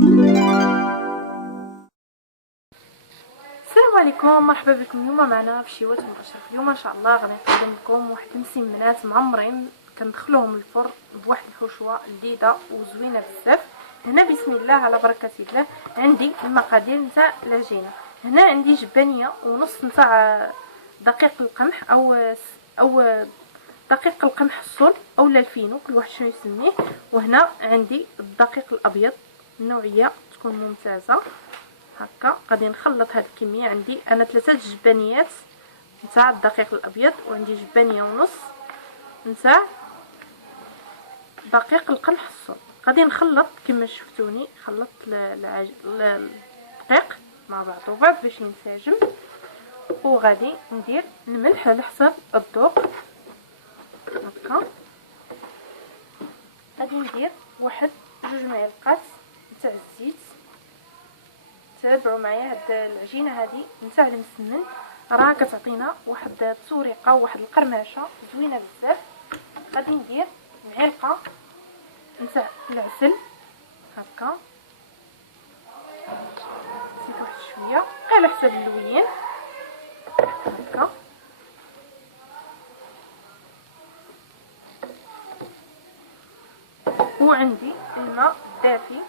السلام عليكم، مرحبا بكم. اليوم معنا في شيوات مشرف. اليوم ان شاء الله غادي نقدم لكم واحد المسمنات معمرين كندخلوهم الفرن بواحد الحشوه لذيذه وزوينه بزاف. هنا بسم الله على بركه الله عندي المقادير نتاع العجينه. هنا عندي جبانيه ونص نتاع دقيق القمح او دقيق القمح الصلب او الفينو، كل واحد شنو يسميه. وهنا عندي الدقيق الابيض، النوعيه تكون ممتازه. هكا غادي نخلط هاد الكميه. عندي انا 3 جبانيات نتاع الدقيق الابيض، وعندي جبانيه ونص نتاع دقيق القمح الصلب. غادي نخلط كما شفتوني، خلطت الدقيق مع بعض باش ينسجم. وغادي ندير الملح على حسب الذوق. هكا غادي ندير واحد 2 معالق نتاع الزيت. تابعوا معايا هاد العجينه هذه نتاع المسمن، راه كتعطينا واحد التوريقه وواحد القرمشه زوينه بزاف. غادي ندير معلقه نتاع العسل. هكا نزيد واحد شويه غير على حسب اللوين. هكا وعندي الماء دافي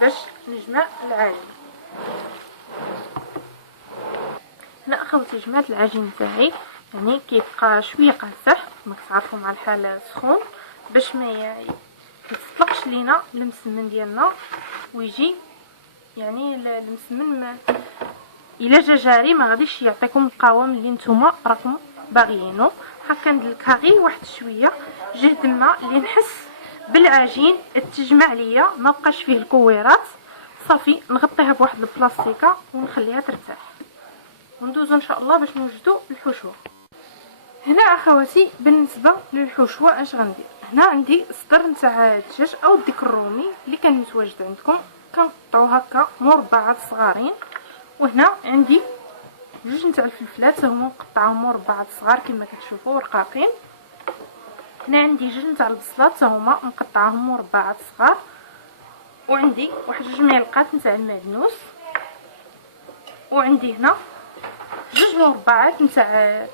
باش نجمع العجين. هنا اخوتي جمعت العجين تاعي، يعني كيبقى شويه قاصح كما كتعرفوا مع الحال سخون، باش ما يتطلقش لينا المسمن ديالنا ويجي يعني المسمن ما الا جا جاري ما غاديش يعطيكم القوام اللي نتوما راكم باغيينه. هكا ندلكها غير واحد شويه جهد الماء اللي نحس بالعجين تجمع ليا ما بقاش فيه الكويرات. صافي نغطيها بواحد البلاستيكه ونخليها ترتاح، وندوزو ان شاء الله باش نوجدوا الحشوه. هنا اخواتي بالنسبه للحشوه اش غندير؟ هنا عندي صدر نتاع الدجاج او الديك الرومي اللي كان متواجد عندكم، كنقطعو هكا مربعات صغارين. وهنا عندي 2 نتاع الفلفلات هما مقطعهم مربعات صغار كما كتشوفوا رقاقين. هنا عندي 2 نتاع البصلات هما مقطعهم مربعات صغار. وعندي واحد 2 معلقات نتاع المعدنوس. وعندي هنا 2 مربعات نتاع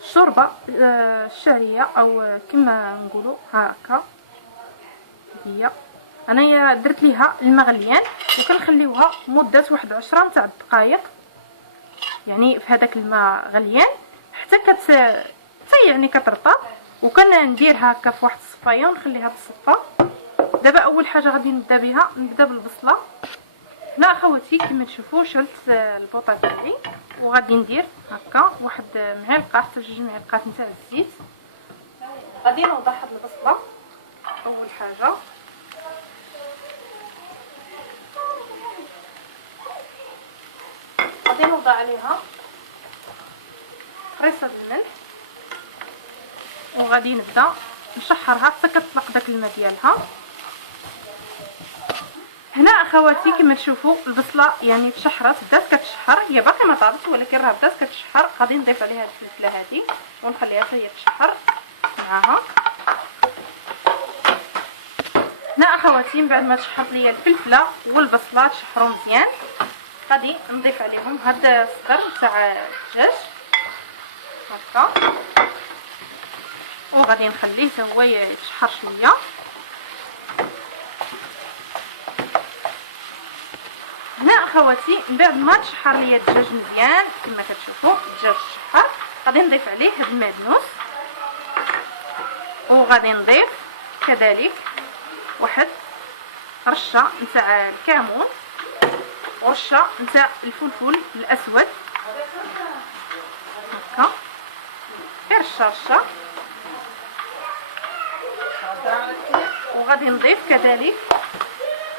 الشوربه الشعريه او كما نقولوا هكا. هي انايا درت ليها الماء غليان وكنخليوها مده واحد 10 نتاع الدقائق، يعني في هذاك الماء غليان حتى يعني كترطب. وكندير هكا في واحد الصفايه ونخليها تصفى. دابا اول حاجه غادي نبدا بالبصله. هنا اخواتي كما تشوفوا شلت البوطه ديالي، وغادي ندير هكا واحد معلقه حتى 2 معالق نتاع الزيت. غادي نوضع هاد البصله اول حاجه. غادي نوضع عليها قريصه الملح، وغادي نبدا نشحرها حتى كتطلق داك الماء ديالها. هنا اخواتي كما تشوفوا البصله يعني تشحرات، بدات كتشحر، هي باقي ما طابتش ولكن راه بدات كتشحر. غادي نضيف عليها الفلفله هذه ونخليها حتى هي تشحر معاها. هنا اخواتي من بعد ما تشحرت ليا الفلفله والبصله تشحروا مزيان، غادي نضيف عليهم هاد الصدر تاع الدجاج هكا، وغادي نخليه حتى هو يتشحر شويه. هنا اخواتي من بعد ما تشحر ليا الدجاج مزيان كما كتشوفوا الدجاج تشحر، غادي نضيف عليه هاد المعدنوس. وغادي نضيف كذلك واحد رشه نتاع الكمون ورشه نتاع الفلفل الاسود هكا غير رشه. وغادي نضيف كذلك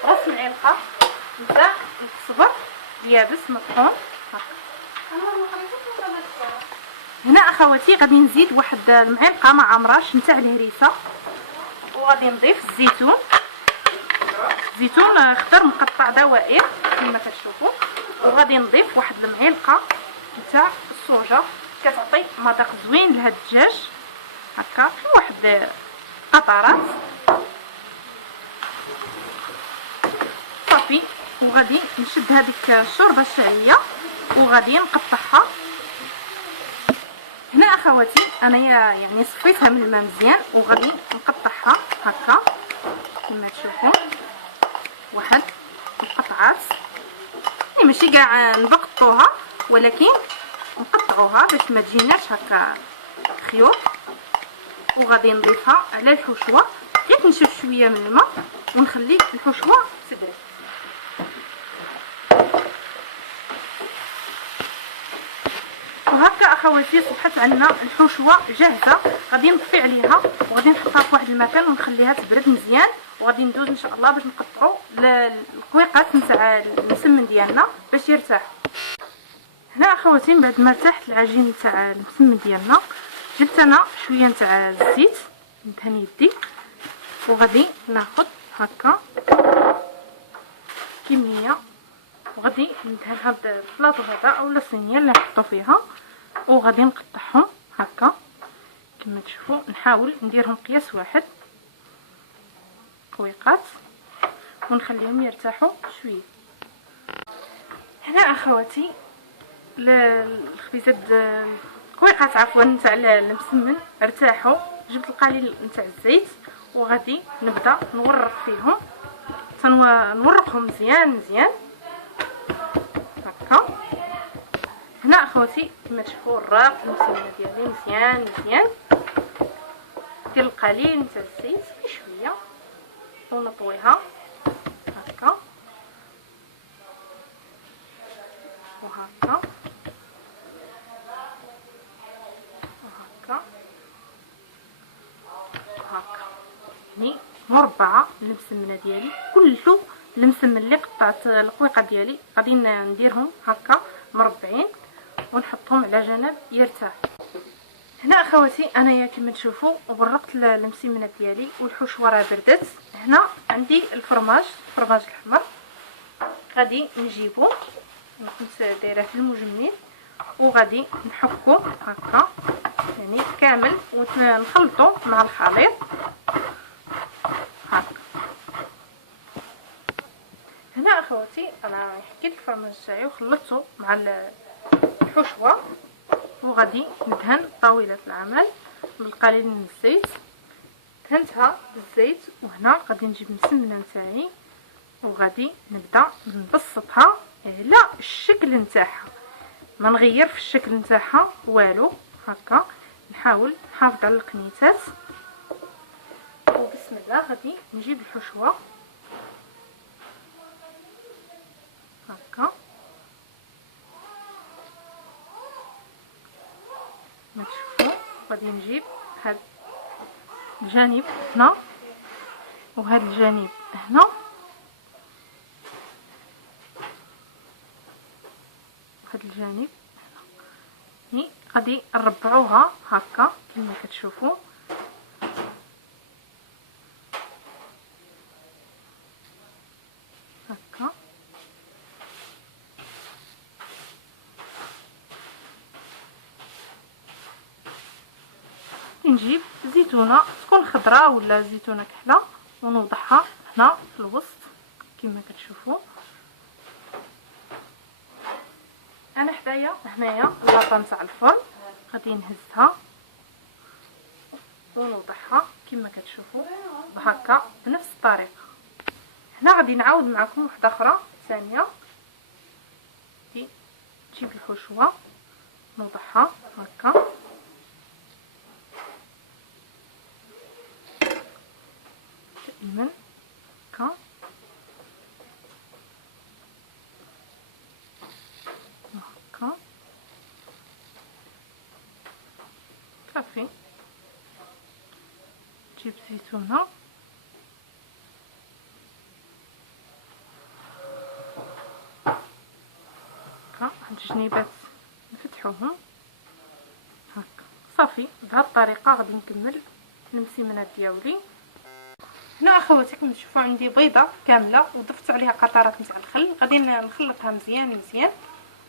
راس معلقه نتاع الصبر يابس مطحون هكا. هنا اخواتي غادي نزيد واحد المعلقه مع عمراش نتاع الهريسه. وغادي نضيف الزيتون، زيتون خضر مقطع دوائر كما كتشوفوا. وغادي نضيف واحد المعلقه نتاع الصوجه كتعطي مذاق زوين لهاد الدجاج هكا في واحد قطرات. صافي. وغادي نشد هذيك الشوربه الشعريه وغادي نقطعها. هنا اخواتي انايا يعني صفيتها من الماء مزيان وغادي نقطعها هكا كما تشوفوا، واحد القطعات يعني ماشي كاع نبقطوها ولكن نقطعوها باش ما تجيناش هكا خيوط. وغادي نضيفها على الحشوه، غير نشف شويه من الماء ونخلي الحشوه تدرك. وهكا اخواتي صبحت عندنا الحشوه جاهزه. غادي نطفي عليها وغادي نحطها في واحد المكان ونخليها تبرد مزيان، وغادي ندوز ان شاء الله باش نقطعوا القويقات نتاع المسمن ديالنا باش يرتاح. هنا اخواتي من بعد ما ارتاحت العجين نتاع المسمن ديالنا، جبت انا شويه نتاع الزيت ندهن يدي وغادي ناخذ هكا كميه وغادي ندهن هذا البلاطو هذا اولا الصينيه اللي نحطو فيها، وغادي نقطعهم هكا كما تشوفوا. نحاول نديرهم قياس واحد قويقات ونخليهم يرتاحوا شويه. هنا اخواتي الخبيزات القويقات عفوا نتاع المسمن ارتاحوا. جبت القليل نتاع الزيت وغادي نبدا نورق فيهم، نورقهم مزيان مزيان هكا. هنا اخواتي كما تشوفوا الراق المسمنه ديالي مزيان مزيان. ندير القليل نتاع الزيت شويه ونطويها هكا وهكا وهكا وهكا، يعني مربعه المسمنه ديالي كله. المسمن اللي قطعت القويقه ديالي غادي نديرهم هكا مربعين ونحطهم على جنب يرتاح. هنا اخواتي انايا كما تشوفوا برقت المسمنه ديالي والحشوه راه بردت. هنا عندي الفرماج الاحمر غادي نجيبو، كنت دايره في المجمد وغادي نحكو هكا يعني كامل ونخلطو مع الخليط هكا. هنا اخواتي انا حكيت الفرماج تاعي وخلطته مع الحشوه وغادي ندهن طاوله العمل بالقليل من الزيت. دهنتها بالزيت وهنا غادي نجيب المسمنه نتاعي وغادي نبدا نبسطها على الشكل نتاعها، ما نغير في الشكل نتاعها والو هكا. نحاول نحافظ على القنيتات وبسم الله غادي نجيب الحشوه هكا ما تشوفوا. غادي نجيب هاد الجانب هنا وهاد الجانب هنا وهاد الجانب هنا، غادي نربعوها هكا كما كتشوفوا هكا. نجيب زيتونه تكون خضراء ولا زيتونه كحله ونوضعها هنا في الوسط كما كتشوفوا. انا حدايا هنايا اللاطه نتاع الفرن غادي نهزها ونوضعها كما كتشوفوا بهكا بنفس الطريقه. هنا غادي نعاود معكم وحده اخرى ثانيه. تجيب الحشوه نوضعها هكا دائما هكا وهكا صافي. تجيب زيتونه هكا هاد الجنيبات نفتحوهم هكا صافي. بهذه الطريقه غادي نكمل المسمنات ديالي. هنا اخواتي كما تشوفوا عندي بيضه كامله وضفت عليها قطرات نتاع الخل. غادي نخلطها مزيان مزيان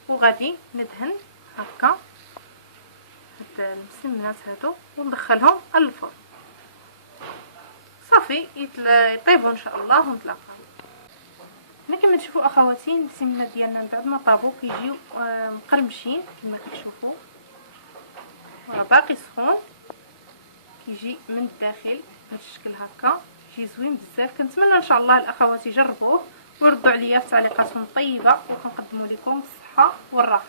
وغادي ندهن هكا هاد المسمنات هادو وندخلهم الفرن صافي يطيبوا ان شاء الله ونتلاقاو. هنا كما كما تشوفوا اخواتي المسمنه ديالنا من بعد ما طابو كيجيو مقرمشين كما كتشوفوا، راه باقي سخون كيجي من الداخل بهذا الشكل هكا، كيجي زوين بزاف. كنتمنى ان شاء الله الاخوات يجربوه ويردوا عليا في تعليقاتهم الطيبه، وكنقدموا لكم الصحه والراحه.